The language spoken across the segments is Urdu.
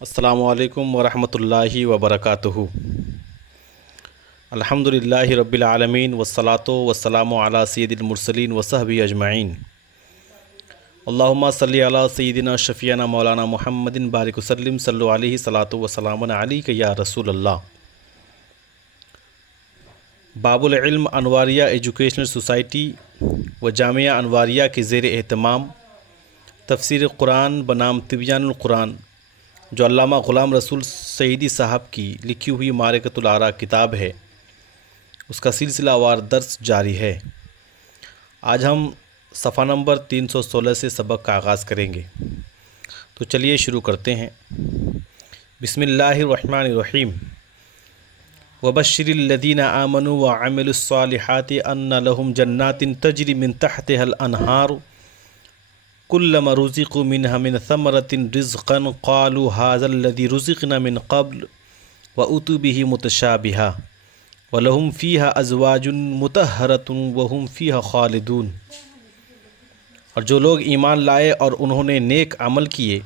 السلام علیکم ورحمۃ اللہ وبرکاتہ۔ الحمدللہ رب العالمین والصلاۃ والسلام علی سید المرسلین وصحبہ اجمعین۔ اللہم صلی علی سیدنا شفیعنا مولانا محمد بارک وسلم صلی علیہ صلاۃ وسلام علیک یا رسول اللہ۔ باب العلم انواریہ ایجوکیشنل سوسائٹی و جامعہ انواریہ کے زیر اہتمام تفسیر قرآن بنام تبیان القرآن، جو علامہ غلام رسول سعیدی صاحب کی لکھی ہوئی معرکۃ الآراء کتاب ہے، اس کا سلسلہ وار درس جاری ہے۔ آج ہم صفحہ نمبر 316 سے سبق کا آغاز کریں گے، تو چلیے شروع کرتے ہیں۔ بسم اللہ الرحمن الرحیم۔ وبشر الذین آمنوا وعملوا الصالحات ان لهم جنات تجری من تحتها الانہار كلما رزقوا منها من ثمرة رزقا قالوا هذا الذي رزقنا من قبل وأتوا به متشابها ولهم فيها أزواج مطهرة وهم فيها خالدون۔ اور جو لوگ ایمان لائے اور انہوں نے نیک عمل کیے،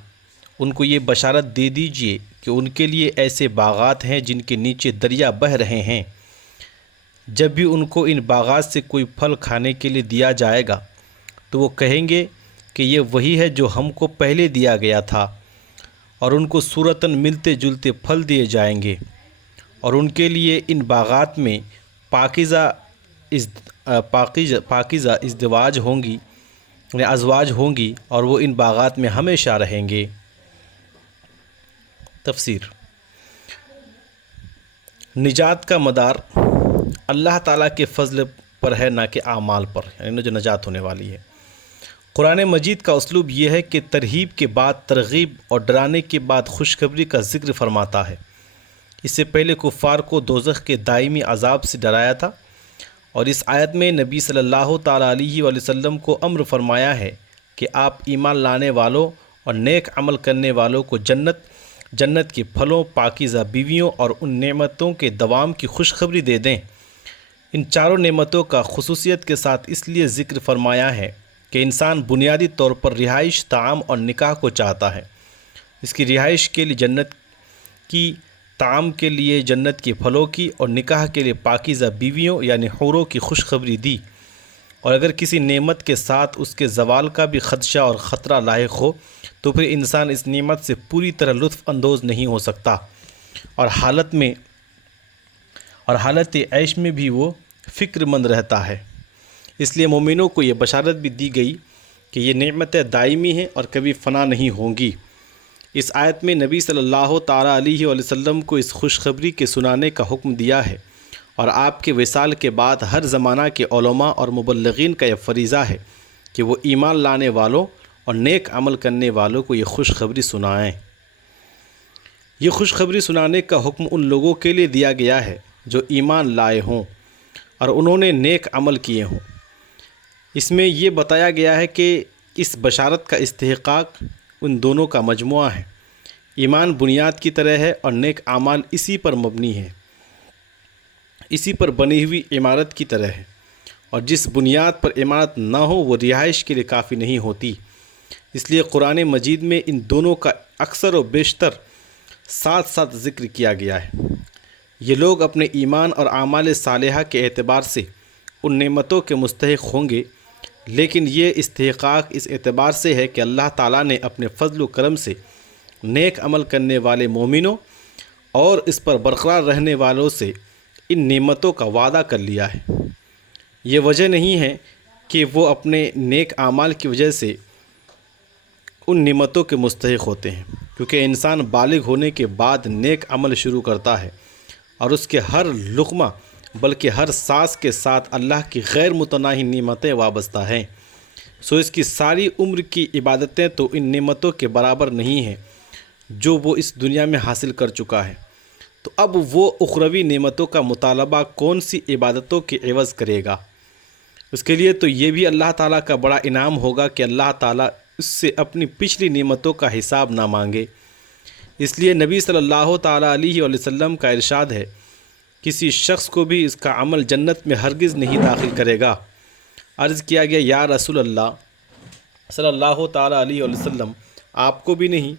ان کو یہ بشارت دے دیجئے کہ ان کے لیے ایسے باغات ہیں جن کے نیچے دریا بہہ رہے ہیں۔ جب بھی ان کو ان باغات سے کوئی پھل کھانے کے لیے دیا جائے گا تو وہ کہیں گے کہ یہ وہی ہے جو ہم کو پہلے دیا گیا تھا، اور ان کو صورتاً ملتے جلتے پھل دیے جائیں گے، اور ان کے لیے ان باغات میں پاکیزہ ازدواج ہوں گی ازواج ہوں گی، اور وہ ان باغات میں ہمیشہ رہیں گے۔ تفسیر۔ نجات کا مدار اللہ تعالیٰ کے فضل پر ہے، نہ کہ اعمال پر، یعنی جو نجات ہونے والی ہے۔ قرآن مجید کا اسلوب یہ ہے کہ ترہیب کے بعد ترغیب اور ڈرانے کے بعد خوشخبری کا ذکر فرماتا ہے۔ اس سے پہلے کفار کو دوزخ کے دائمی عذاب سے ڈرایا تھا، اور اس آیت میں نبی صلی اللہ تعالیٰ علیہ وآلہ وسلم کو امر فرمایا ہے کہ آپ ایمان لانے والوں اور نیک عمل کرنے والوں کو جنت کے پھلوں، پاکیزہ بیویوں اور ان نعمتوں کے دوام کی خوشخبری دے دیں۔ ان چاروں نعمتوں کا خصوصیت کے ساتھ اس لیے ذکر فرمایا ہے کہ انسان بنیادی طور پر رہائش، طعام اور نکاح کو چاہتا ہے۔ اس کی رہائش کے لیے جنت کی، طعام کے لیے جنت کے پھلوں کی، اور نکاح کے لیے پاکیزہ بیویوں یعنی حوروں کی خوشخبری دی۔ اور اگر کسی نعمت کے ساتھ اس کے زوال کا بھی خدشہ اور خطرہ لاحق ہو تو پھر انسان اس نعمت سے پوری طرح لطف اندوز نہیں ہو سکتا، اور حالت عیش میں بھی وہ فکر مند رہتا ہے۔ اس لیے مومنوں کو یہ بشارت بھی دی گئی کہ یہ نعمتیں دائمی ہیں اور کبھی فنا نہیں ہوں گی۔ اس آیت میں نبی صلی اللہ تعالیٰ علیہ وآلہ وسلم کو اس خوشخبری کے سنانے کا حکم دیا ہے، اور آپ کے وصال کے بعد ہر زمانہ کے علماء اور مبلغین کا یہ فریضہ ہے کہ وہ ایمان لانے والوں اور نیک عمل کرنے والوں کو یہ خوشخبری سنائیں۔ یہ خوشخبری سنانے کا حکم ان لوگوں کے لیے دیا گیا ہے جو ایمان لائے ہوں اور انہوں نے نیک عمل کیے ہوں۔ اس میں یہ بتایا گیا ہے کہ اس بشارت کا استحقاق ان دونوں کا مجموعہ ہے۔ ایمان بنیاد کی طرح ہے اور نیک اعمال اسی پر مبنی ہے، اسی پر بنی ہوئی عمارت کی طرح ہے، اور جس بنیاد پر عمارت نہ ہو وہ رہائش کے لیے کافی نہیں ہوتی۔ اس لیے قرآن مجید میں ان دونوں کا اکثر و بیشتر ساتھ ساتھ ذکر کیا گیا ہے۔ یہ لوگ اپنے ایمان اور اعمال صالحہ کے اعتبار سے ان نعمتوں کے مستحق ہوں گے، لیکن یہ استحقاق اس اعتبار سے ہے کہ اللہ تعالیٰ نے اپنے فضل و کرم سے نیک عمل کرنے والے مومنوں اور اس پر برقرار رہنے والوں سے ان نعمتوں کا وعدہ کر لیا ہے۔ یہ وجہ نہیں ہے کہ وہ اپنے نیک اعمال کی وجہ سے ان نعمتوں کے مستحق ہوتے ہیں، کیونکہ انسان بالغ ہونے کے بعد نیک عمل شروع کرتا ہے، اور اس کے ہر لقمہ بلکہ ہر سانس کے ساتھ اللہ کی غیر متناہی نعمتیں وابستہ ہیں۔ سو اس کی ساری عمر کی عبادتیں تو ان نعمتوں کے برابر نہیں ہیں جو وہ اس دنیا میں حاصل کر چکا ہے، تو اب وہ اخروی نعمتوں کا مطالبہ کون سی عبادتوں کے عوض کرے گا؟ اس کے لیے تو یہ بھی اللہ تعالیٰ کا بڑا انعام ہوگا کہ اللہ تعالیٰ اس سے اپنی پچھلی نعمتوں کا حساب نہ مانگے۔ اس لیے نبی صلی اللہ تعالیٰ علیہ وآلہ وسلم کا ارشاد ہے، کسی شخص کو بھی اس کا عمل جنت میں ہرگز نہیں داخل کرے گا۔ عرض کیا گیا، یا رسول اللہ صلی اللہ تعالیٰ علیہ وسلم، آپ کو بھی نہیں؟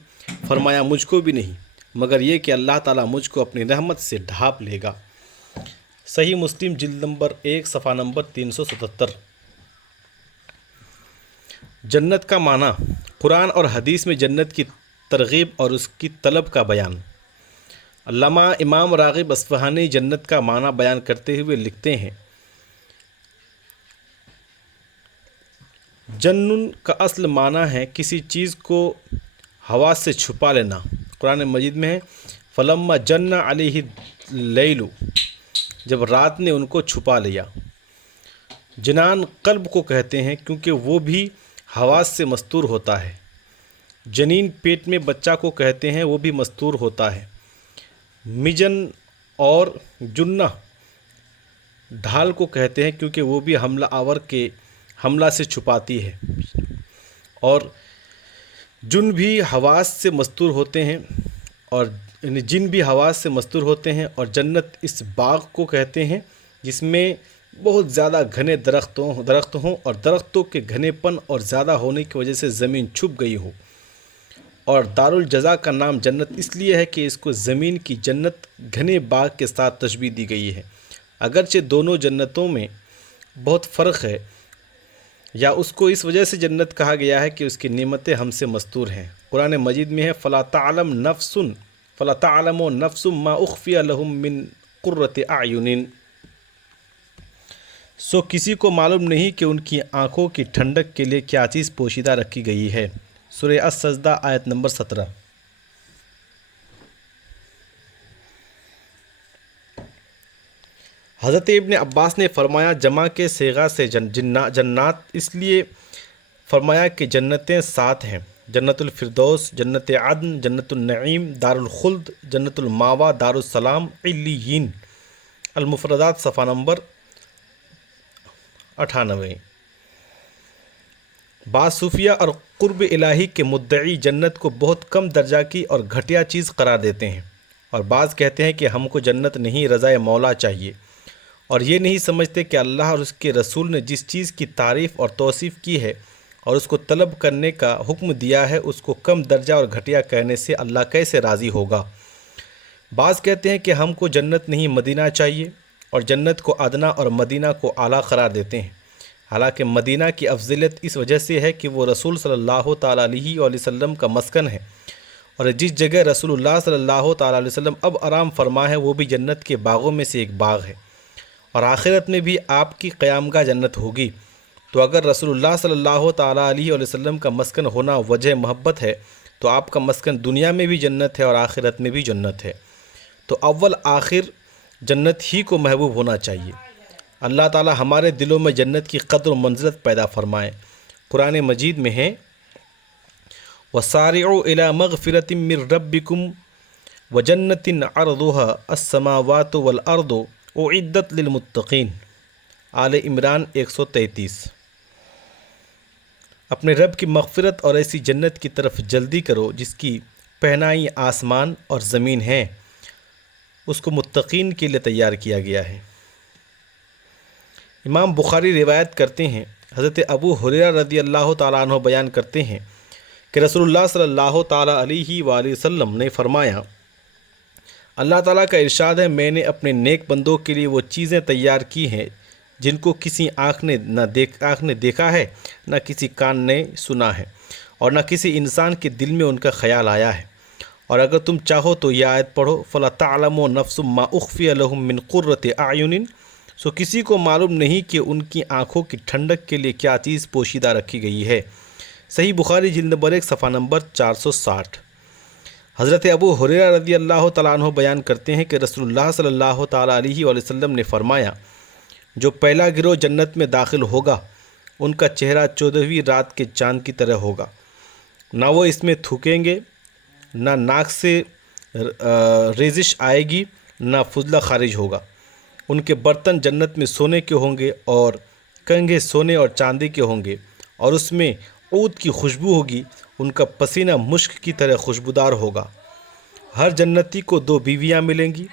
فرمایا مجھ کو بھی نہیں، مگر یہ کہ اللہ تعالیٰ مجھ کو اپنی رحمت سے ڈھانپ لے گا۔ صحیح مسلم جلد نمبر 1 صفحہ نمبر 377۔ جنت کا معنی۔ قرآن اور حدیث میں جنت کی ترغیب اور اس کی طلب کا بیان۔ علامہ امام راغب اصفہانی جنت کا معنی بیان کرتے ہوئے لکھتے ہیں، جنن کا اصل معنی ہے کسی چیز کو ہوا سے چھپا لینا۔ قرآن مجید میں ہے فلما جن علیہ اللیل، جب رات نے ان کو چھپا لیا۔ جنان قلب کو کہتے ہیں کیونکہ وہ بھی حواس سے مستور ہوتا ہے۔ جنین پیٹ میں بچہ کو کہتے ہیں، وہ بھی مستور ہوتا ہے۔ مجن اور جنہ ڈھال کو کہتے ہیں کیونکہ وہ بھی حملہ آور کے حملہ سے چھپاتی ہے، اور جن بھی حواس سے مستور ہوتے ہیں، اور جن بھی حواس سے مستور ہوتے ہیں۔ اور جنت اس باغ کو کہتے ہیں جس میں بہت زیادہ گھنے درخت ہوں اور درختوں کے گھنے پن اور زیادہ ہونے کی وجہ سے زمین چھپ گئی ہو۔ اور دارالجزا کا نام جنت اس لیے ہے کہ اس کو زمین کی جنت گھنے باغ کے ساتھ تشبیہ دی گئی ہے، اگرچہ دونوں جنتوں میں بہت فرق ہے، یا اس کو اس وجہ سے جنت کہا گیا ہے کہ اس کی نعمتیں ہم سے مستور ہیں۔ قرآن مجید میں ہے فلا تعلم نفس ما اخفی لهم من قرۃ اعین، سو کسی کو معلوم نہیں کہ ان کی آنکھوں کی ٹھنڈک کے لیے کیا چیز پوشیدہ رکھی گئی ہے۔ سورہ السجدہ آیت نمبر 17۔ حضرت ابن عباس نے فرمایا جمع کے صیغہ سے جنات اس لیے فرمایا کہ جنتیں 7 ہیں: جنت الفردوس، جنت عدن، جنت النعیم، دار الخلد، جنت الماوا، دار السلام، علیین۔ المفردات صفحہ نمبر 98۔ بعض صوفیہ اور قرب الہی کے مدعی جنت کو بہت کم درجہ کی اور گھٹیا چیز قرار دیتے ہیں، اور بعض کہتے ہیں کہ ہم کو جنت نہیں رضا مولا چاہیے، اور یہ نہیں سمجھتے کہ اللہ اور اس کے رسول نے جس چیز کی تعریف اور توصیف کی ہے اور اس کو طلب کرنے کا حکم دیا ہے اس کو کم درجہ اور گھٹیا کہنے سے اللہ کیسے راضی ہوگا۔ بعض کہتے ہیں کہ ہم کو جنت نہیں مدینہ چاہیے، اور جنت کو ادنا اور مدینہ کو اعلیٰ قرار دیتے ہیں، حالانکہ مدینہ کی افضلیت اس وجہ سے ہے کہ وہ رسول صلی اللہ تعالیٰ علیہ وآلہ وسلم کا مسکن ہے، اور جس جگہ رسول اللہ صلی اللہ تعالیٰ علیہ وسلم اب آرام فرما ہے وہ بھی جنت کے باغوں میں سے ایک باغ ہے، اور آخرت میں بھی آپ کی قیامگاہ جنت ہوگی۔ تو اگر رسول اللہ صلی اللہ تعالیٰ علیہ وآلہ وسلم کا مسکن ہونا وجہ محبت ہے تو آپ کا مسکن دنیا میں بھی جنت ہے اور آخرت میں بھی جنت ہے، تو اول آخر جنت ہی کو محبوب ہونا چاہیے۔ اللہ تعالیٰ ہمارے دلوں میں جنت کی قدر و منزلت پیدا فرمائے۔ قرآن مجید میں ہے وَسَارِعُوا إِلَى مَغْفِرَةٍ مِّن رَّبِّكُمْ وَجَنَّةٍ عَرْضُهَا السَّمَاوَاتُ وَالْأَرْضُ اُعِدَّتْ لِلْمُتَّقِينَ۔ آل عمران 133۔ اپنے رب کی مغفرت اور ایسی جنت کی طرف جلدی کرو جس کی پہنائی آسمان اور زمین ہیں، اس کو متقین کے لیے تیار کیا گیا ہے۔ امام بخاری روایت کرتے ہیں، حضرت ابو ہریرہ رضی اللہ تعالیٰ عنہ بیان کرتے ہیں کہ رسول اللہ صلی اللہ تعالیٰ علیہ وآلہ وسلم نے فرمایا، اللہ تعالیٰ کا ارشاد ہے میں نے اپنے نیک بندوں کے لیے وہ چیزیں تیار کی ہیں جن کو کسی آنکھ نے دیکھا ہے، نہ کسی کان نے سنا ہے، اور نہ کسی انسان کے دل میں ان کا خیال آیا ہے۔ اور اگر تم چاہو تو یہ آیت پڑھو فَلَا تَعْلَمُ نَفْسٌ مَّا أُخْفِيَ لَهُم مِّن قُرَّةِ أَعْيُنٍ، سو کسی کو معلوم نہیں کہ ان کی آنکھوں کی ٹھنڈک کے لیے کیا چیز پوشیدہ رکھی گئی ہے۔ صحیح بخاری جلد نمبر 1 صفحہ نمبر 460۔ حضرت ابو ہریرہ رضی اللہ تعالیٰ عنہ بیان کرتے ہیں کہ رسول اللہ صلی اللہ تعالیٰ علیہ وآلہ وسلم نے فرمایا، جو پہلا گروہ جنت میں داخل ہوگا ان کا چہرہ 14ویں رات کے چاند کی طرح ہوگا، نہ وہ اس میں تھوکیں گے، نہ ناک سے ریزش آئے گی، نہ فضلہ خارج ہوگا۔ ان کے برتن جنت میں سونے کے ہوں گے اور کنگھے سونے اور چاندی کے ہوں گے، اور اس میں عود کی خوشبو ہوگی، ان کا پسینہ مشک کی طرح خوشبودار ہوگا۔ ہر جنتی کو 2 بیویاں ملیں گی،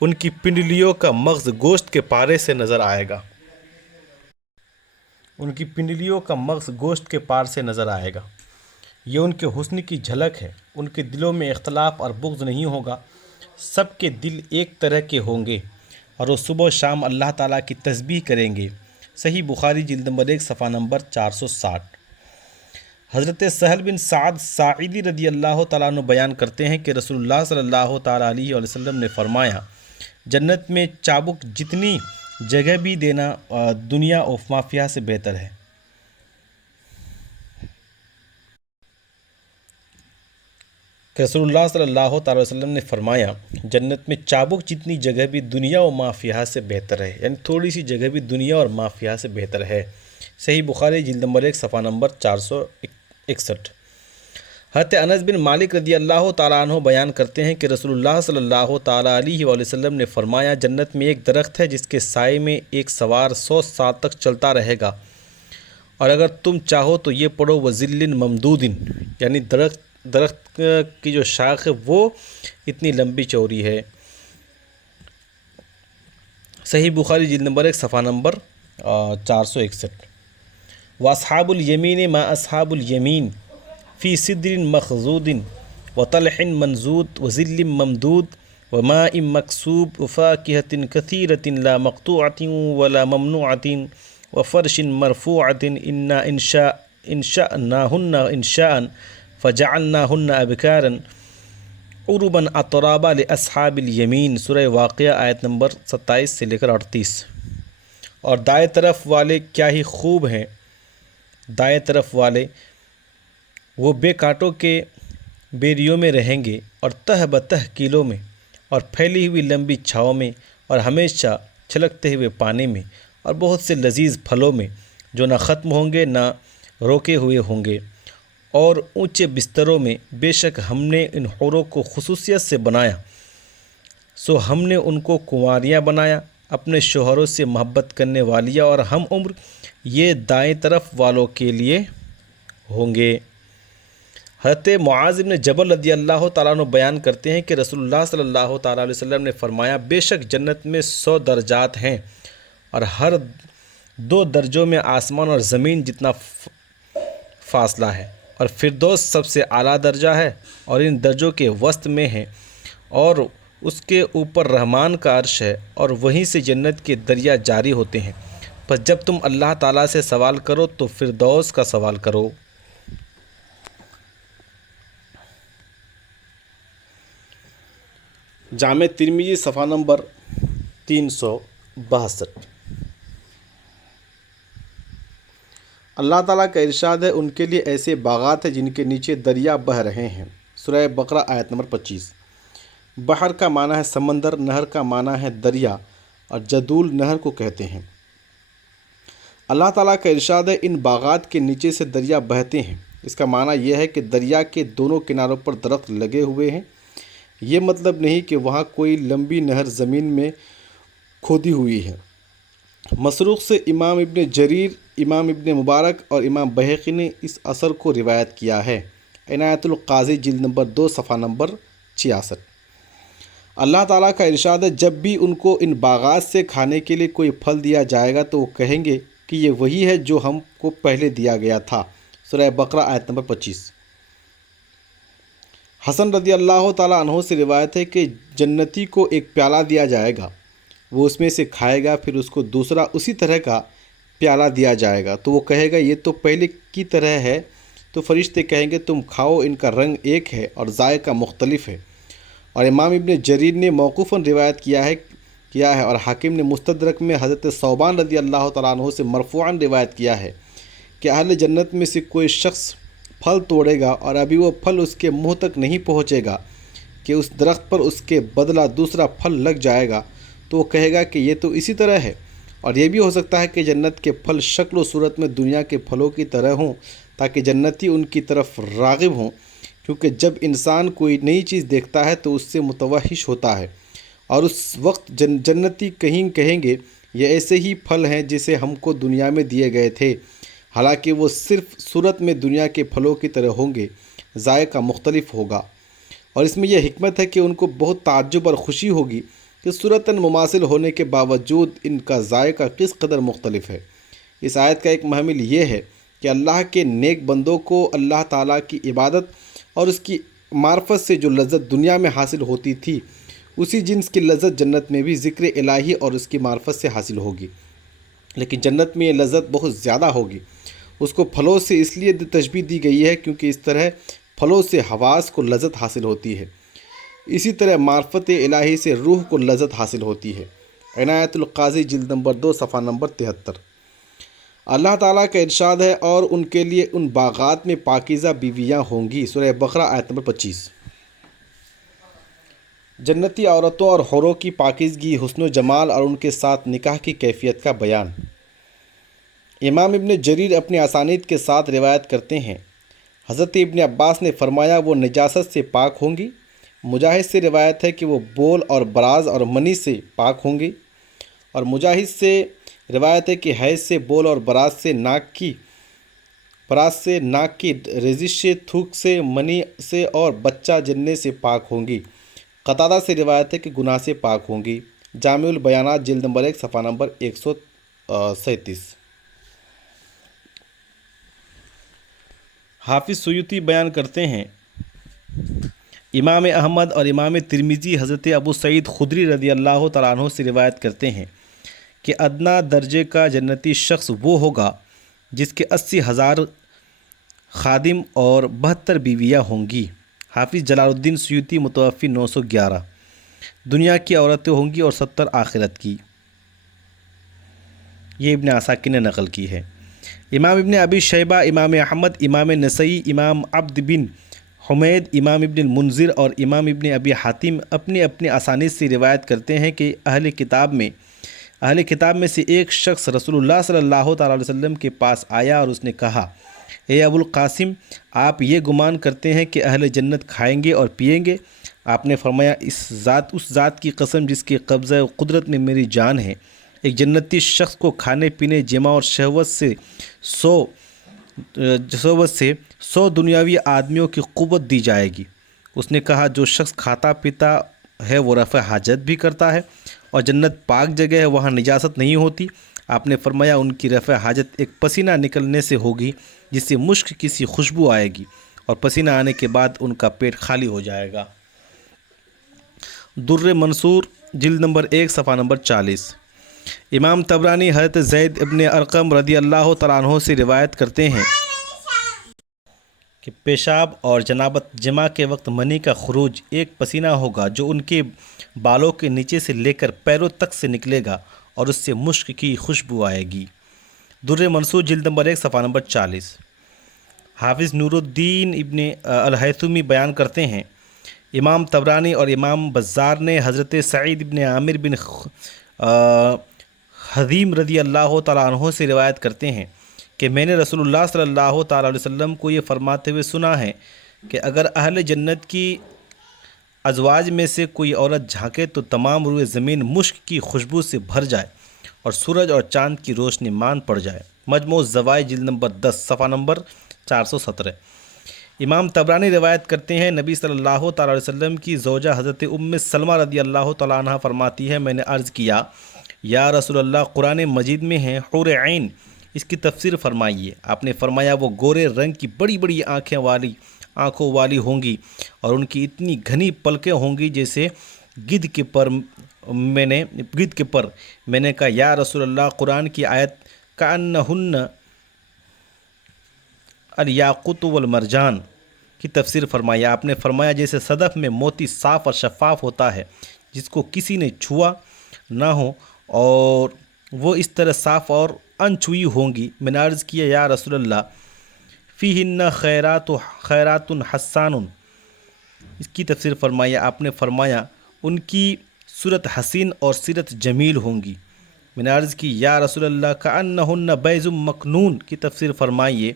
ان کی پنڈلیوں کا مغز گوشت کے پارے سے نظر آئے گا، ان کی پنڈلیوں کا مغز گوشت کے پار سے نظر آئے گا۔ یہ ان کے حسن کی جھلک ہے۔ ان کے دلوں میں اختلاف اور بغض نہیں ہوگا، سب کے دل ایک طرح کے ہوں گے اور وہ صبح و شام اللہ تعالیٰ کی تسبیح کریں گے۔ صحیح بخاری جلد نمبر 1 صفحہ نمبر 460۔ حضرت سہل بن سعد ساعدی رضی اللہ تعالیٰ عنہ بیان کرتے ہیں کہ رسول اللہ صلی اللہ تعالیٰ علیہ وسلم نے فرمایا، جنت میں چابک جتنی جگہ بھی دینا دنیا و مافیہ سے بہتر ہے۔ کہ رسول اللہ صلی اللہ تعالیٰ وسلم نے فرمایا، جنت میں چابک جتنی جگہ بھی دنیا و مافیہ سے بہتر ہے، یعنی تھوڑی سی جگہ بھی دنیا اور مافیہ سے بہتر ہے۔ صحیح بخاری جلد نمبر 1 صفحہ نمبر 461۔ حضرت انس بن مالک رضی اللہ تعالیٰ عنہ بیان کرتے ہیں کہ رسول اللہ صلی اللہ تعالیٰ علیہ وسلم نے فرمایا، جنت میں ایک درخت ہے جس کے سائے میں ایک سوار 100 سال تک چلتا رہے گا، اور اگر تم چاہو تو یہ پڑھو وَظِلٍ مَمْدُودٍ، یعنی درخت کی جو شاخ ہے وہ اتنی لمبی چوڑی ہے۔ صحیح بخاری جلد نمبر 1 صفحہ نمبر 461۔ وَأَصْحَابُ الْيَمِينِ مَا أَصْحَابُ الْيَمِينِ فِي سِدْرٍ مَخْضُودٍ وَطَلْحٍ مَنْضُودٍ وَظِلٍّ مَمْدُودٍ وَمَاءٍ مَكْسُوبٍ وَفَاكِهَةٍ كَثِيرَةٍ لَا مَقْطُوعَةٍ وَلَا مَمْنُوعَةٍ وَفَرْشٍ مَرْفُوعَةٍ إِنَّا إِنشَأْنَاهُنَّ إِنشَاءً فَجَعَلْنَاهُنَّ أَبْكَارًا عُرُبًا أَتْرَابًا لِأَصْحَابِ الْيَمِينِ۔ سورہ واقعہ آیت نمبر 27 سے لے کر 38۔ اور دائیں طرف والے کیا ہی خوب ہیں، دائیں طرف والے وہ بے کانٹوں کے بیریوں میں رہیں گے اور تہ بتہ کیلوں میں اور پھیلی ہوئی لمبی چھاؤں میں اور ہمیشہ چھلکتے ہوئے پانی میں اور بہت سے لذیذ پھلوں میں جو نہ ختم ہوں گے نہ روکے ہوئے ہوں گے، اور اونچے بستروں میں۔ بے شک ہم نے ان حوروں کو خصوصیت سے بنایا، سو ہم نے ان کو کنواریاں بنایا، اپنے شوہروں سے محبت کرنے والیاں، اور ہم عمر یہ دائیں طرف والوں کے لیے ہوں گے۔ حضرت معاذ بن جبل رضی اللہ تعالیٰ عنہ بیان کرتے ہیں کہ رسول اللہ صلی اللہ تعالیٰ علیہ وسلم نے فرمایا، بے شک جنت میں 100 درجات ہیں، اور ہر 2 درجوں میں آسمان اور زمین جتنا فاصلہ ہے، اور فردوس سب سے اعلیٰ درجہ ہے اور ان درجوں کے وسط میں ہے، اور اس کے اوپر رحمان کا عرش ہے، اور وہیں سے جنت کے دریا جاری ہوتے ہیں۔ پس جب تم اللہ تعالیٰ سے سوال کرو تو فردوس کا سوال کرو۔ جامع ترمذی صفحہ نمبر 362۔ اللہ تعالیٰ کا ارشاد ہے، ان کے لیے ایسے باغات ہیں جن کے نیچے دریا بہہ رہے ہیں۔ سورہ بقرہ آیت نمبر 25۔ بحر کا معنی ہے سمندر، نہر کا معنی ہے دریا، اور جدول نہر کو کہتے ہیں۔ اللہ تعالیٰ کا ارشاد ہے، ان باغات کے نیچے سے دریا بہتے ہیں۔ اس کا معنی یہ ہے کہ دریا کے دونوں کناروں پر درخت لگے ہوئے ہیں۔ یہ مطلب نہیں کہ وہاں کوئی لمبی نہر زمین میں کھودی ہوئی ہے۔ مسروق سے امام ابن جریر، امام ابن مبارک اور امام بہقی نے اس اثر کو روایت کیا ہے۔ عنایت القاضی جلد نمبر 2 صفحہ نمبر 66۔ اللہ تعالیٰ کا ارشاد ہے، جب بھی ان کو ان باغات سے کھانے کے لیے کوئی پھل دیا جائے گا تو وہ کہیں گے کہ یہ وہی ہے جو ہم کو پہلے دیا گیا تھا۔ سورہ بقرہ آیت نمبر 25۔ حسن رضی اللہ تعالیٰ عنہ سے روایت ہے کہ جنتی کو ایک پیالہ دیا جائے گا، وہ اس میں سے کھائے گا، پھر اس کو دوسرا اسی طرح کا پیالہ دیا جائے گا تو وہ کہے گا یہ تو پہلے کی طرح ہے، تو فرشتے کہیں گے تم کھاؤ، ان کا رنگ ایک ہے اور ذائقہ مختلف ہے۔ اور امام ابن جریر نے موقوفاً روایت کیا ہے اور حاکم نے مستدرک میں حضرت ثوبان رضی اللہ تعالیٰ عنہ سے مرفوعاً روایت کیا ہے کہ اہل جنت میں سے کوئی شخص پھل توڑے گا اور ابھی وہ پھل اس کے منہ تک نہیں پہنچے گا کہ اس درخت پر اس کے بدلہ دوسرا پھل لگ جائے گا، تو وہ کہے گا کہ یہ تو اسی طرح ہے۔ اور یہ بھی ہو سکتا ہے کہ جنت کے پھل شکل و صورت میں دنیا کے پھلوں کی طرح ہوں تاکہ جنتی ان کی طرف راغب ہوں، کیونکہ جب انسان کوئی نئی چیز دیکھتا ہے تو اس سے متوحش ہوتا ہے، اور اس وقت جنتی کہیں گے یہ ایسے ہی پھل ہیں جسے ہم کو دنیا میں دیے گئے تھے، حالانکہ وہ صرف صورت میں دنیا کے پھلوں کی طرح ہوں گے، ذائقہ مختلف ہوگا۔ اور اس میں یہ حکمت ہے کہ ان کو بہت تعجب اور خوشی ہوگی کہ صورتاً مماثل ہونے کے باوجود ان کا ذائقہ کس قدر مختلف ہے۔ اس آیت کا ایک محمل یہ ہے کہ اللہ کے نیک بندوں کو اللہ تعالیٰ کی عبادت اور اس کی معرفت سے جو لذت دنیا میں حاصل ہوتی تھی، اسی جنس کی لذت جنت میں بھی ذکر الہی اور اس کی معرفت سے حاصل ہوگی، لیکن جنت میں یہ لذت بہت زیادہ ہوگی۔ اس کو پھلوں سے اس لیے تشبیہ دی گئی ہے کیونکہ اس طرح پھلوں سے حواس کو لذت حاصل ہوتی ہے، اسی طرح معرفت الہی سے روح کو لذت حاصل ہوتی ہے۔ عنایت القاضی جلد نمبر 2 صفحہ نمبر 73۔ اللہ تعالیٰ کا ارشاد ہے اور ان کے لیے ان باغات میں پاکیزہ بیویاں ہوں گی، سورہ بقرہ آیت نمبر 25۔ جنتی عورتوں اور حوروں کی پاکیزگی، حسن و جمال اور ان کے ساتھ نکاح کی کیفیت کا بیان۔ امام ابن جریر اپنی اسانید کے ساتھ روایت کرتے ہیں، حضرت ابن عباس نے فرمایا وہ نجاست سے پاک ہوں گی۔ مجاہد سے روایت ہے کہ وہ بول اور براز اور منی سے پاک ہوں گی، اور مجاہد سے روایت ہے کہ حیض سے، بول اور براز سے، ناک کی رزش سے، تھوک سے، منی سے اور بچہ جننے سے پاک ہوں گی۔ قتادہ سے روایت ہے کہ گناہ سے پاک ہوں گی۔ جامع البیانات جلد نمبر 1 صفحہ نمبر 137۔ حافظ سیوطی بیان کرتے ہیں، امام احمد اور امام ترمذی حضرت ابو سعید خدری رضی اللہ تعالیٰ عنہ سے روایت کرتے ہیں کہ ادنا درجے کا جنتی شخص وہ ہوگا جس کے 80,000 خادم اور 72 بیویاں ہوں گی۔ حافظ جلال الدین سیوطی متوفی 911۔ دنیا کی عورتیں ہوں گی اور 70 آخرت کی۔ یہ ابن عساکر نے نقل کی ہے۔ امام ابن ابی شیبہ، امام احمد، امام نسائی، امام عبد بن حمید، امام ابن المنذر اور امام ابن ابی حاتم اپنی اپنی اسانید سے روایت کرتے ہیں کہ اہل کتاب میں سے ایک شخص رسول اللہ صلی اللہ تعالیٰ علیہ وسلم کے پاس آیا اور اس نے کہا، اے ابو القاسم، آپ یہ گمان کرتے ہیں کہ اہل جنت کھائیں گے اور پئیں گے؟ آپ نے فرمایا، اس ذات کی قسم جس کے قبضہ و قدرت میں میری جان ہے، ایک جنتی شخص کو کھانے پینے، جماع اور شہوت سے 100 دنیاوی آدمیوں کی قوت دی جائے گی۔ اس نے کہا، جو شخص کھاتا پیتا ہے وہ رفع حاجت بھی کرتا ہے، اور جنت پاک جگہ ہے، وہاں نجاست نہیں ہوتی۔ آپ نے فرمایا، ان کی رفع حاجت ایک پسینہ نکلنے سے ہوگی جس سے مشک کسی خوشبو آئے گی، اور پسینہ آنے کے بعد ان کا پیٹ خالی ہو جائے گا۔ در منصور جلد نمبر 1 صفحہ نمبر 40۔ امام طبرانی حضرت زید ابن ارقم رضی اللہ تعالیٰ عنہ سے روایت کرتے ہیں کہ پیشاب اور جنابت جماع کے وقت منی کا خروج ایک پسینہ ہوگا جو ان کے بالوں کے نیچے سے لے کر پیروں تک سے نکلے گا، اور اس سے مشک کی خوشبو آئے گی۔ در منصور جلد نمبر 1 صفحہ نمبر 40۔ حافظ نور الدین ابن الہیثمی بیان کرتے ہیں، امام طبرانی اور امام بزار نے حضرت سعید ابن عامر بن حذیم رضی اللہ تعالیٰ عنہ سے روایت کرتے ہیں کہ میں نے رسول اللہ صلی اللہ تعالیٰ علیہ وسلم کو یہ فرماتے ہوئے سنا ہے کہ اگر اہل جنت کی ازواج میں سے کوئی عورت جھانکے تو تمام روئے زمین مشک کی خوشبو سے بھر جائے اور سورج اور چاند کی روشنی مان پڑ جائے۔ مجموع الزوائد جلد نمبر 10 صفحہ نمبر 417۔ امام طبرانی روایت کرتے ہیں، نبی صلی اللہ تعالیٰ علیہ وسلم کی زوجہ حضرت ام سلمہ رضی اللہ تعالیٰ عنہ فرماتی ہے، میں نے عرض کیا، یا رسول اللہ، قرآن مجید میں ہیں حور عین، اس کی تفسیر فرمائیے۔ آپ نے فرمایا، وہ گورے رنگ کی بڑی بڑی آنکھوں والی ہوں گی اور ان کی اتنی گھنی پلکیں ہوں گی جیسے گدھ کے پر۔ میں نے کہا، یا رسول اللہ، قرآن کی آیت کأنہن الیاقوت والمرجان کی تفسیر فرمایا۔ آپ نے فرمایا، جیسے صدف میں موتی صاف اور شفاف ہوتا ہے جس کو کسی نے چھوا نہ ہو، اور وہ اس طرح صاف اور انچھوئی ہوں گی۔ میں نے عرض کیا، یا رسول اللہ، فیہن خیرات حسان، اس کی تفسیر فرمایا۔ آپ نے فرمایا، ان کی صورت حسین اور سیرت جمیل ہوں گی۔ میں نے عرض کی، یا رسول اللہ، کأنہن بیض مکنون کی تفسیر فرمائیے۔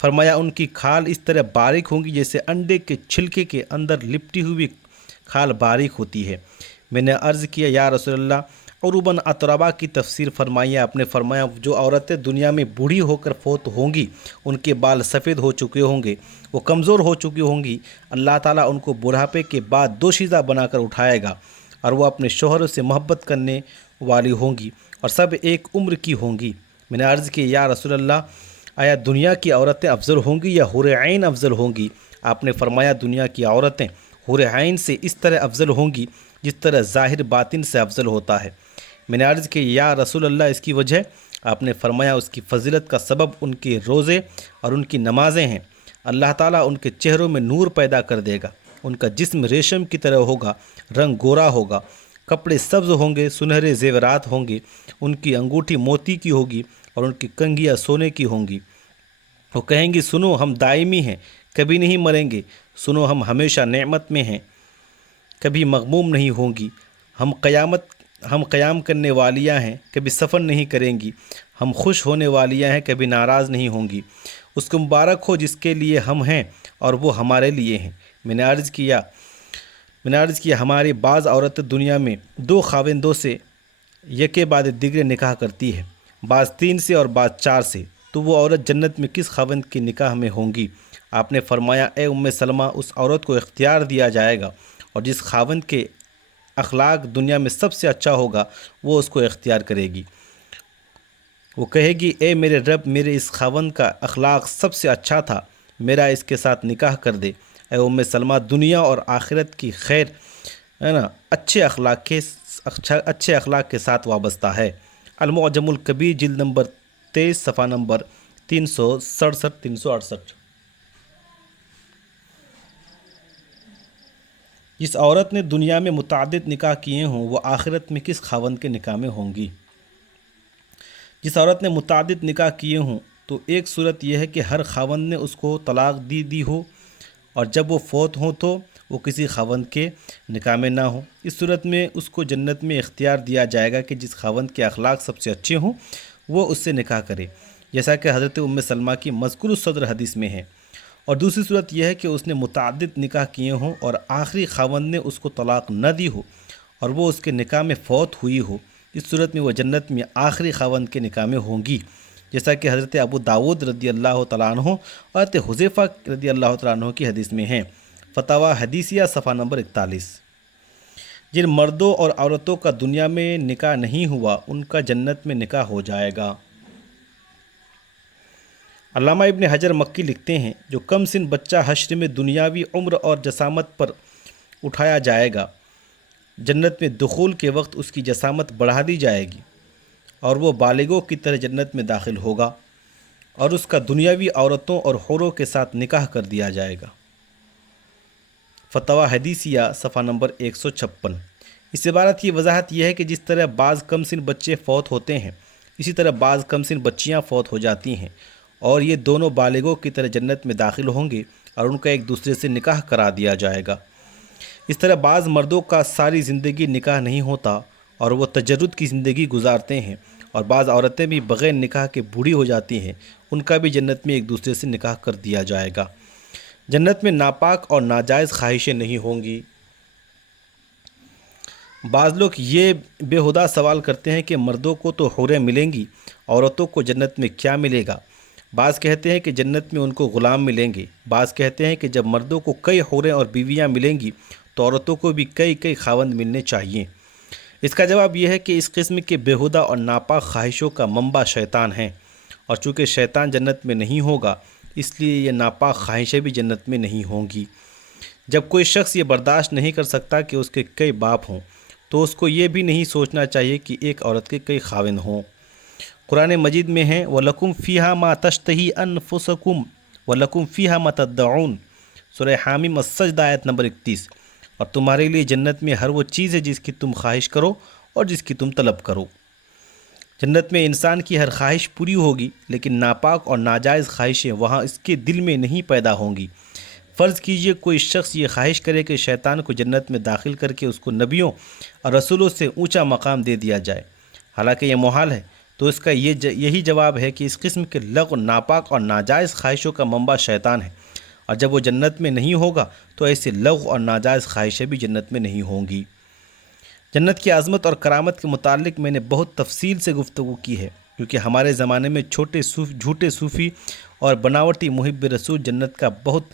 فرمایا، ان کی کھال اس طرح باریک ہوں گی جیسے انڈے کے چھلکے کے اندر لپٹی ہوئی کھال باریک ہوتی ہے۔ میں نے عرض کیا، یا رسول اللہ، عروباً اطرابا کی تفسیر فرمائیے۔ آپ نے فرمایا، جو عورتیں دنیا میں بوڑھی ہو کر فوت ہوں گی، ان کے بال سفید ہو چکے ہوں گے، وہ کمزور ہو چکی ہوں گی، اللہ تعالیٰ ان کو بڑھاپے کے بعد دوشیزہ بنا کر اٹھائے گا، اور وہ اپنے شوہر سے محبت کرنے والی ہوں گی، اور سب ایک عمر کی ہوں گی۔ میں نے عرض کی، یا رسول اللہ، آیا دنیا کی عورتیں افضل ہوں گی یا حور عین افضل ہوں گی؟ آپ نے فرمایا دنیا کی عورتیں حور عین سے اس طرح افضل ہوں گی جس طرح ظاہر باطن سے افضل ہوتا ہے۔ میں نے عرض کی یا رسول اللہ اس کی وجہ؟ آپ نے فرمایا اس کی فضیلت کا سبب ان کے روزے اور ان کی نمازیں ہیں۔ اللہ تعالیٰ ان کے چہروں میں نور پیدا کر دے گا، ان کا جسم ریشم کی طرح ہوگا، رنگ گورا ہوگا، کپڑے سبز ہوں گے، سنہرے زیورات ہوں گے، ان کی انگوٹھی موتی کی ہوگی اور ان کی کنگھیاں سونے کی ہوں گی۔ وہ کہیں گی سنو ہم دائمی ہیں، کبھی نہیں مریں گے، سنو ہم ہمیشہ نعمت میں ہیں، کبھی مغموم نہیں ہوں گی، ہم قیام کرنے والیاں ہیں، کبھی سفر نہیں کریں گی، ہم خوش ہونے والیاں ہیں، کبھی ناراض نہیں ہوں گی۔ اس کو مبارک ہو جس کے لیے ہم ہیں اور وہ ہمارے لیے ہیں۔ میں نے عرض کیا ہماری بعض عورتیں دنیا میں 2 خاوندوں سے یکے بعد دیگرے نکاح کرتی ہے، بعض 3 سے اور بعض 4 سے، تو وہ عورت جنت میں کس خاوند کے نکاح میں ہوں گی؟ آپ نے فرمایا اے سلمہ اس عورت کو اختیار دیا جائے گا اور جس خاوند کے اخلاق دنیا میں سب سے اچھا ہوگا وہ اس کو اختیار کرے گی۔ وہ کہے گی اے میرے رب، میرے اس خاوند کا اخلاق سب سے اچھا تھا، میرا اس کے ساتھ نکاح کر دے۔ اے سلمہ دنیا اور آخرت کی خیر اچھے اخلاق کے ساتھ وابستہ ہے۔ المعجم الکبیر جلد نمبر 23 صفحہ نمبر 367-368۔ جس عورت نے دنیا میں متعدد نکاح کیے ہوں وہ آخرت میں کس خاوند کے نکاح میں ہوں گی؟ جس عورت نے متعدد نکاح کیے ہوں تو ایک صورت یہ ہے کہ ہر خاوند نے اس کو طلاق دی ہو اور جب وہ فوت ہوں تو وہ کسی خاوند کے نکاح میں نہ ہو۔ اس صورت میں اس کو جنت میں اختیار دیا جائے گا کہ جس خاوند کے اخلاق سب سے اچھے ہوں وہ اس سے نکاح کرے، جیسا کہ حضرت سلمہ کی مذکور الصدر حدیث میں ہے۔ اور دوسری صورت یہ ہے کہ اس نے متعدد نکاح کیے ہوں اور آخری خاوند نے اس کو طلاق نہ دی ہو اور وہ اس کے نکاح میں فوت ہوئی ہو، اس صورت میں وہ جنت میں آخری خاوند کے نکاح میں ہوں گی، جیسا کہ حضرت ابو داود رضی اللہ تعالیٰ عنہ اور حضرت حذیفہ رضی اللہ تعالیٰ عنہ کی حدیث میں ہیں۔ فتاویٰ حدیثیہ صفحہ نمبر 41۔ جن مردوں اور عورتوں کا دنیا میں نکاح نہیں ہوا ان کا جنت میں نکاح ہو جائے گا۔ علامہ ابن حجر مکی لکھتے ہیں جو کم سن بچہ حشر میں دنیاوی عمر اور جسامت پر اٹھایا جائے گا، جنت میں دخول کے وقت اس کی جسامت بڑھا دی جائے گی اور وہ بالغوں کی طرح جنت میں داخل ہوگا اور اس کا دنیاوی عورتوں اور حوروں کے ساتھ نکاح کر دیا جائے گا۔ فتاویٰ حدیثیہ صفحہ نمبر 156۔ اس عبارت کی وضاحت یہ ہے کہ جس طرح بعض کم سن بچے فوت ہوتے ہیں اسی طرح بعض کم سن بچیاں فوت ہو جاتی ہیں اور یہ دونوں بالغوں کی طرح جنت میں داخل ہوں گے اور ان کا ایک دوسرے سے نکاح کرا دیا جائے گا۔ اس طرح بعض مردوں کا ساری زندگی نکاح نہیں ہوتا اور وہ تجرد کی زندگی گزارتے ہیں اور بعض عورتیں بھی بغیر نکاح کے بوڑھی ہو جاتی ہیں، ان کا بھی جنت میں ایک دوسرے سے نکاح کر دیا جائے گا۔ جنت میں ناپاک اور ناجائز خواہشیں نہیں ہوں گی۔ بعض لوگ یہ بےہودہ سوال کرتے ہیں کہ مردوں کو تو حوریں ملیں گی، عورتوں کو جنت میں کیا ملے گا؟ بعض کہتے ہیں کہ جنت میں ان کو غلام ملیں گے، بعض کہتے ہیں کہ جب مردوں کو کئی حوریں اور بیویاں ملیں گی تو عورتوں کو بھی کئی خاوند ملنے چاہیے۔ اس کا جواب یہ ہے کہ اس قسم کے بےہودہ اور ناپاک خواہشوں کا منبع شیطان ہے، اور چونکہ شیطان جنت میں نہیں ہوگا اس لیے یہ ناپاک خواہشیں بھی جنت میں نہیں ہوں گی۔ جب کوئی شخص یہ برداشت نہیں کر سکتا کہ اس کے کئی باپ ہوں تو اس کو یہ بھی نہیں سوچنا چاہیے کہ ایک عورت کے کئی خاوند ہوں۔ قرآن مجید میں ہیں وَلَكُمْ فِيهَا مَا تَشْتَهِي أَنفُسُكُمْ وَلَكُمْ فِيهَا مَا تَدَّعُونَ، سورہ حامیم السجدہ آیت نمبر 31۔ اور تمہارے لیے جنت میں ہر وہ چیز ہے جس کی تم خواہش کرو اور جس کی تم طلب کرو۔ جنت میں انسان کی ہر خواہش پوری ہوگی لیکن ناپاک اور ناجائز خواہشیں وہاں اس کے دل میں نہیں پیدا ہوں گی۔ فرض کیجئے کوئی شخص یہ خواہش کرے کہ شیطان کو جنت میں داخل کر کے اس کو نبیوں اور رسولوں سے اونچا مقام دے دیا جائے، حالانکہ یہ محال ہے، تو اس کا یہی جواب ہے کہ اس قسم کے لغو، ناپاک اور ناجائز خواہشوں کا منبع شیطان ہے، اور جب وہ جنت میں نہیں ہوگا تو ایسے لغو اور ناجائز خواہشیں بھی جنت میں نہیں ہوں گی۔ جنت کی عظمت اور کرامت کے متعلق میں نے بہت تفصیل سے گفتگو کی ہے، کیونکہ ہمارے زمانے میں جھوٹے صوفی اور بناوٹی محب رسول جنت کا بہت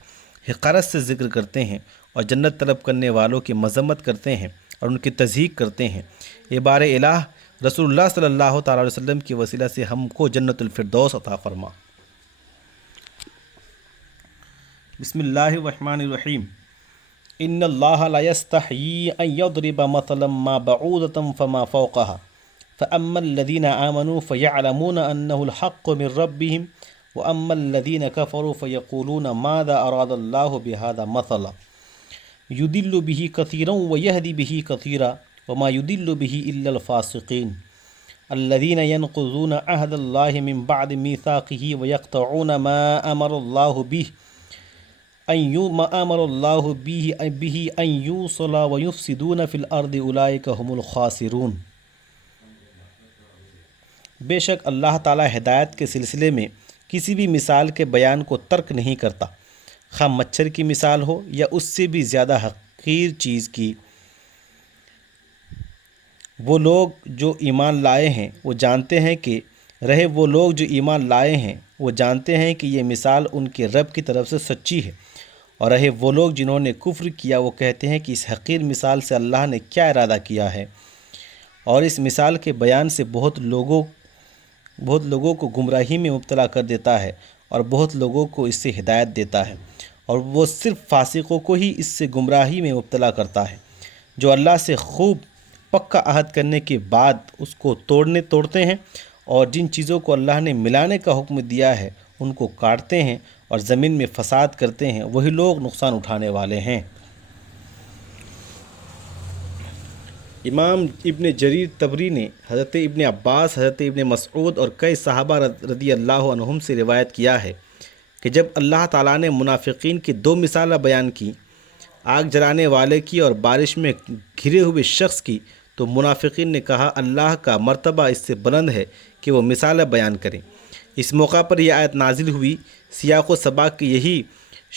حقارت سے ذکر کرتے ہیں اور جنت طلب کرنے والوں کی مذمت کرتے ہیں اور ان کی تضحیق کرتے ہیں۔ یہ بار الہ رسول اللہ صلی اللہ تعالیٰ علیہ وسلم کے وسیلہ سے ہم کو جنت الفردوس عطا فرما۔ بسم اللہ الرحمن الرحیم ان اللہ لا یستحیی ان یضرب مثلا ما بعوضة فما فوقها فاما الذین آمنوا فیعلمون انه الحق من ربهم واما الذین كفروا فیقولون ماذا اراد اللہ بهذا مثلا یضل به کثیرا ویہدی به کثیرا وما یضل به الا الفاسقین الذين ينقضون عهد الله من بعد ميثاقه ويقطعون ما امر الله به ان يوصل ويفسدون في الارض اولئك هم الخاسرون۔ بے شک اللہ تعالی ہدایت کے سلسلے میں کسی بھی مثال کے بیان کو ترک نہیں کرتا، خواہ مچھر کی مثال ہو یا اس سے بھی زیادہ حقیر چیز کی۔ وہ لوگ جو ایمان لائے ہیں وہ جانتے ہیں کہ یہ مثال ان کے رب کی طرف سے سچی ہے، اور رہے وہ لوگ جنہوں نے کفر کیا وہ کہتے ہیں کہ اس حقیر مثال سے اللہ نے کیا ارادہ کیا ہے، اور اس مثال کے بیان سے بہت لوگوں کو گمراہی میں مبتلا کر دیتا ہے اور بہت لوگوں کو اس سے ہدایت دیتا ہے، اور وہ صرف فاسقوں کو ہی اس سے گمراہی میں مبتلا کرتا ہے جو اللہ سے خوب پکا عہد کرنے کے بعد اس کو توڑتے ہیں، اور جن چیزوں کو اللہ نے ملانے کا حکم دیا ہے ان کو کاٹتے ہیں اور زمین میں فساد کرتے ہیں، وہی لوگ نقصان اٹھانے والے ہیں۔ امام ابن جریر طبری نے حضرت ابن عباس، حضرت ابن مسعود اور کئی صحابہ رضی اللہ عنہم سے روایت کیا ہے کہ جب اللہ تعالیٰ نے منافقین کی دو مثالیں بیان کی، آگ جلانے والے کی اور بارش میں گھرے ہوئے شخص کی، تو منافقین نے کہا اللہ کا مرتبہ اس سے بلند ہے کہ وہ مثالیں بیان کریں۔ اس موقع پر یہ آیت نازل ہوئی۔ سیاق و سباق کی یہی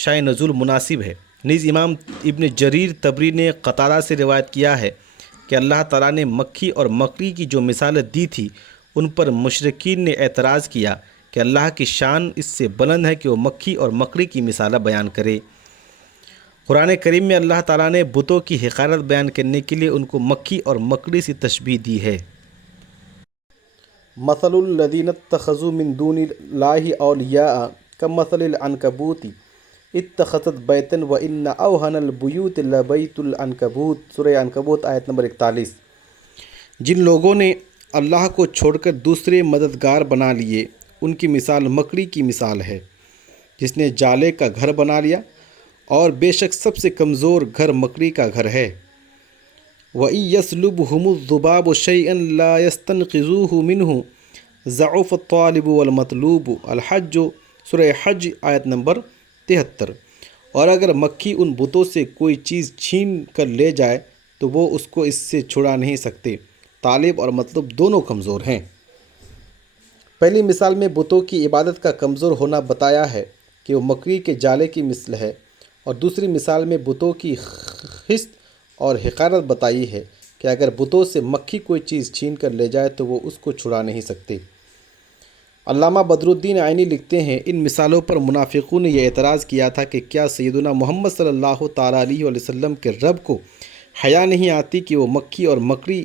شأن نزول مناسب ہے۔ نیز امام ابن جریر طبری نے قتادہ سے روایت کیا ہے کہ اللہ تعالیٰ نے مکھی اور مکری کی جو مثالیں دی تھی ان پر مشرکین نے اعتراض کیا کہ اللہ کی شان اس سے بلند ہے کہ وہ مکھی اور مکری کی مثالیں بیان کرے۔ قرآن کریم میں اللہ تعالیٰ نے بتوں کی حقارت بیان کرنے کے لیے ان کو مکھی اور مکڑی سے تشبیہ دی ہے۔ مثل الذین اتخذوا من دون اللہ اولیاء کمثل العنکبوت اتخذت بیتا وان اوہن البیوت لبیت العنکبوت۔ سورہ عنکبوت آیت نمبر 41۔ جن لوگوں نے اللہ کو چھوڑ کر دوسرے مددگار بنا لیے ان کی مثال مکڑی کی مثال ہے جس نے جالے کا گھر بنا لیا، اور بے شک سب سے کمزور گھر مکڑی کا گھر ہے۔ وَإِن يَسْلُبْهُمُ الذُّبَابُ شَيْئًا لَا يَسْتَنْقِذُوهُ مِنْهُ ضَعُفَ الطَّالِبُ وَالْمَطْلُوبُ۔ الحج سورہ حج آیت نمبر 73۔ اور اگر مکھی ان بتوں سے کوئی چیز چھین کر لے جائے تو وہ اس کو اس سے چھڑا نہیں سکتے، طالب اور مطلوب دونوں کمزور ہیں۔ پہلی مثال میں بتوں کی عبادت کا کمزور ہونا بتایا ہے کہ وہ مکڑی کے جالے کی مثل ہے، اور دوسری مثال میں بتوں کی خست اور حقارت بتائی ہے کہ اگر بتوں سے مکھی کوئی چیز چھین کر لے جائے تو وہ اس کو چھڑا نہیں سکتے۔ علامہ بدر الدین عینی لکھتے ہیں ان مثالوں پر منافقوں نے یہ اعتراض کیا تھا کہ کیا سیدنا محمد صلی اللہ تعالیٰ علیہ وسلم کے رب کو حیا نہیں آتی کہ وہ مکھی اور مکڑی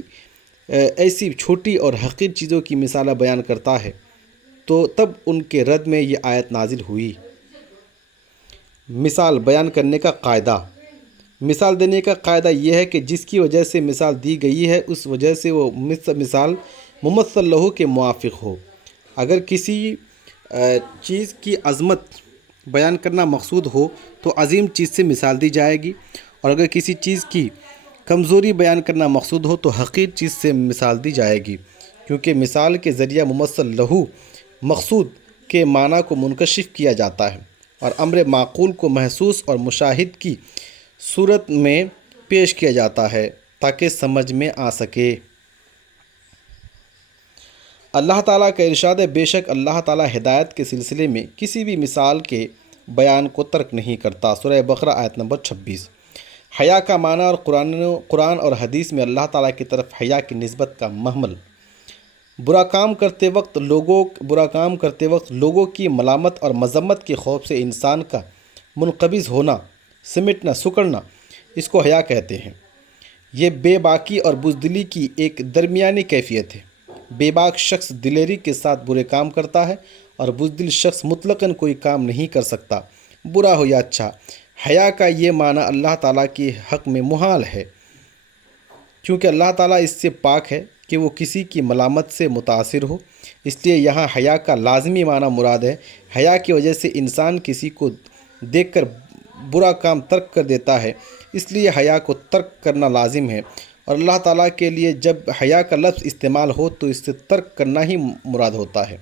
ایسی چھوٹی اور حقیر چیزوں کی مثالیں بیان کرتا ہے؟ تو تب ان کے رد میں یہ آیت نازل ہوئی۔ مثال بیان کرنے کا قاعدہ۔ مثال دینے کا قاعدہ یہ ہے کہ جس کی وجہ سے مثال دی گئی ہے اس وجہ سے وہ مثال ممثل لہو کے موافق ہو۔ اگر کسی چیز کی عظمت بیان کرنا مقصود ہو تو عظیم چیز سے مثال دی جائے گی، اور اگر کسی چیز کی کمزوری بیان کرنا مقصود ہو تو حقیر چیز سے مثال دی جائے گی، کیونکہ مثال کے ذریعہ ممثل لہو مقصود کے معنی کو منکشف کیا جاتا ہے اور امر معقول کو محسوس اور مشاہد کی صورت میں پیش کیا جاتا ہے تاکہ سمجھ میں آ سکے۔ اللہ تعالیٰ کا ارشاد ہے، بے شک اللہ تعالیٰ ہدایت کے سلسلے میں کسی بھی مثال کے بیان کو ترک نہیں کرتا۔ سورہ بقرہ آیت نمبر 26۔ حیا کا معنی اور قرآن اور حدیث میں اللہ تعالیٰ کی طرف حیا کی نسبت کا محمل۔ برا کام کرتے وقت لوگوں کی ملامت اور مذمت کے خوف سے انسان کا منقبض ہونا، سمٹنا، سکڑنا، اس کو حیا کہتے ہیں۔ یہ بے باکی اور بزدلی کی ایک درمیانی کیفیت ہے۔ بے باک شخص دلیری کے ساتھ برے کام کرتا ہے اور بزدل شخص مطلقاً کوئی کام نہیں کر سکتا برا ہو یا اچھا۔ حیا کا یہ معنی اللہ تعالیٰ کے حق میں محال ہے، کیونکہ اللہ تعالیٰ اس سے پاک ہے کہ وہ کسی کی ملامت سے متاثر ہو۔ اس لیے یہاں حیا کا لازمی معنی مراد ہے۔ حیا کی وجہ سے انسان کسی کو دیکھ کر برا کام ترک کر دیتا ہے، اس لیے حیا کو ترک کرنا لازم ہے، اور اللہ تعالیٰ کے لیے جب حیا کا لفظ استعمال ہو تو اس سے ترک کرنا ہی مراد ہوتا ہے۔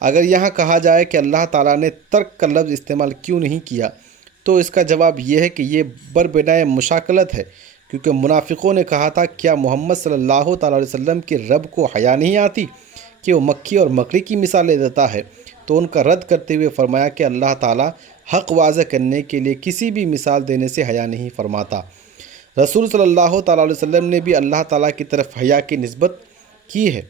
اگر یہاں کہا جائے کہ اللہ تعالیٰ نے ترک کا لفظ استعمال کیوں نہیں کیا، تو اس کا جواب یہ ہے کہ یہ بربنائے مشاکلت ہے، کیونکہ منافقوں نے کہا تھا کیا محمد صلی اللہ تعالیٰ علیہ وسلم کے رب کو حیا نہیں آتی کہ وہ مکھی اور مکڑی کی مثال لے دیتا ہے؟ تو ان کا رد کرتے ہوئے فرمایا کہ اللہ تعالیٰ حق واضح کرنے کے لیے کسی بھی مثال دینے سے حیا نہیں فرماتا۔ رسول صلی اللہ تعالیٰ علیہ وسلم نے بھی اللہ تعالیٰ کی طرف حیا کی نسبت کی ہے۔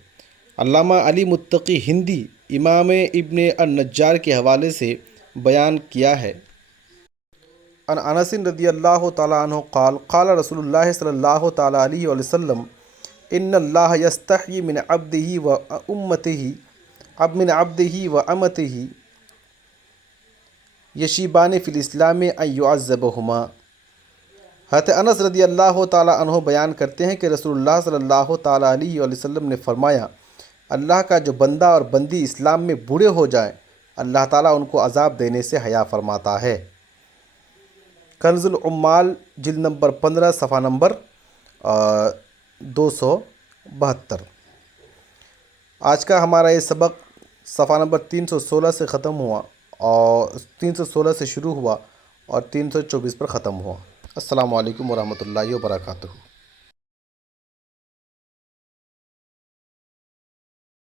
علامہ علی متقی ہندی امام ابن النجار کے حوالے سے بیان کیا ہے۔ عن انس رضی اللہ تعالیٰ عنہ قال قال رسول اللہ صلی اللہ تعالیٰ علیہ وسلم ان اللہ یستحیی من عبدہ و امتہ یشیبان فی الاسلام ان یعذبہما۔ حضرت انس رضی اللہ تعالیٰ عنہ بیان کرتے ہیں کہ رسول اللہ صلی اللہ تعالیٰ علیہ وسلم نے فرمایا، اللہ کا جو بندہ اور بندی اسلام میں بوڑھے ہو جائیں، اللہ تعالیٰ ان کو عذاب دینے سے حیا فرماتا ہے۔ کنز العمال جلد نمبر 15 صفحہ نمبر 272۔ آج کا ہمارا یہ سبق صفحہ نمبر 316 سے ختم ہوا، اور 316 سے شروع ہوا اور 324 پر ختم ہوا۔ السلام علیکم ورحمۃ اللہ وبرکاتہ۔